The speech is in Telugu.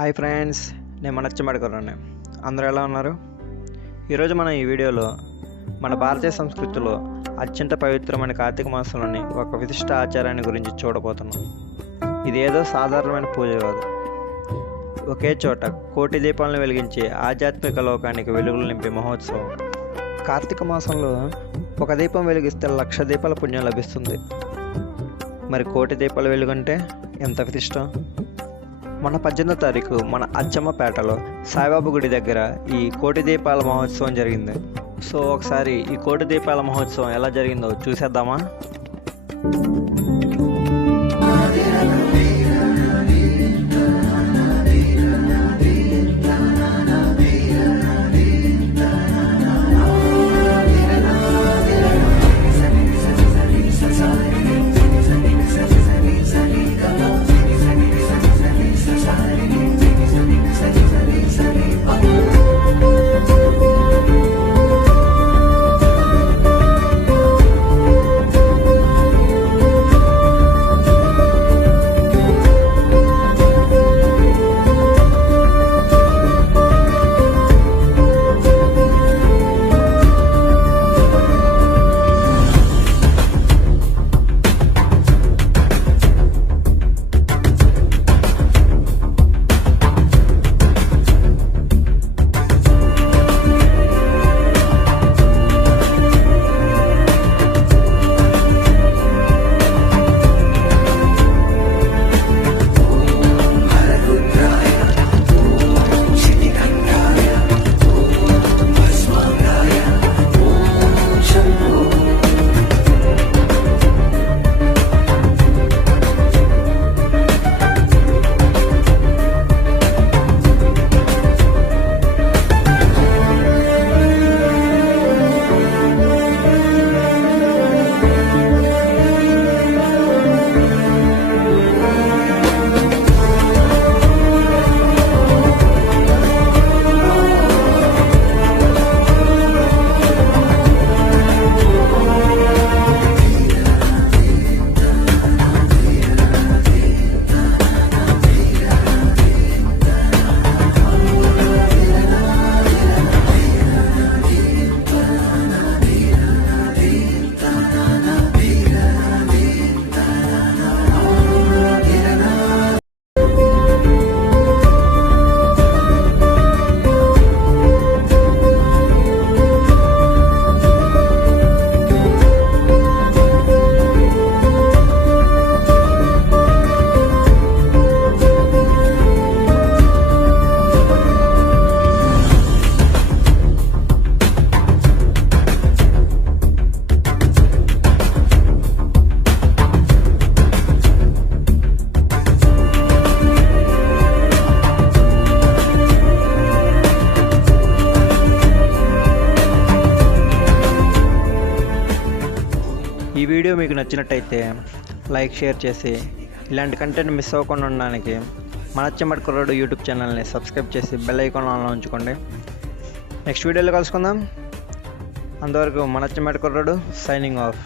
హాయ్ ఫ్రెండ్స్, నేను మనచ్చమడుకున్నాను. అందరూ ఎలా ఉన్నారు? ఈరోజు మనం ఈ వీడియోలో మన భారతీయ సంస్కృతిలో అత్యంత పవిత్రమైన కార్తీక మాసంలోని ఒక విశిష్ట ఆచారాన్ని గురించి చూడబోతున్నాం. ఇదేదో సాధారణమైన పూజ కాదు. ఒకే చోట కోటి దీపాలను వెలిగించే ఆధ్యాత్మిక లోకానికి వెలుగులు నింపే మహోత్సవం. కార్తీక మాసంలో ఒక దీపం వెలిగిస్తే 1,00,000 దీపాల పుణ్యం లభిస్తుంది. మరి కోటి దీపాల వెలుగంటే ఎంత విశిష్టం? మన 18వ తారీఖు మన అచ్చమ్మపేటలో సాయిబాబా గుడి దగ్గర ఈ కోటి దీపాల మహోత్సవం జరిగింది. సో ఒకసారి ఈ కోటి దీపాల మహోత్సవం ఎలా జరిగిందో చూసేద్దామా? ఈ వీడియో మీకు నచ్చినట్టయితే లైక్, షేర్ చేసి ఇలాంటి కంటెంట్ మిస్ అవ్వకుండా ఉండడానికి మనచ్చమడుకుర్రాడు యూట్యూబ్ ఛానల్ని సబ్స్క్రైబ్ చేసి బెల్ ఐకాన్ ఆన్లో ఉంచుకోండి. నెక్స్ట్ వీడియోలో కలుసుకుందాం. అంతవరకు మనచ్చమడుకుర్రాడు సైనింగ్ ఆఫ్.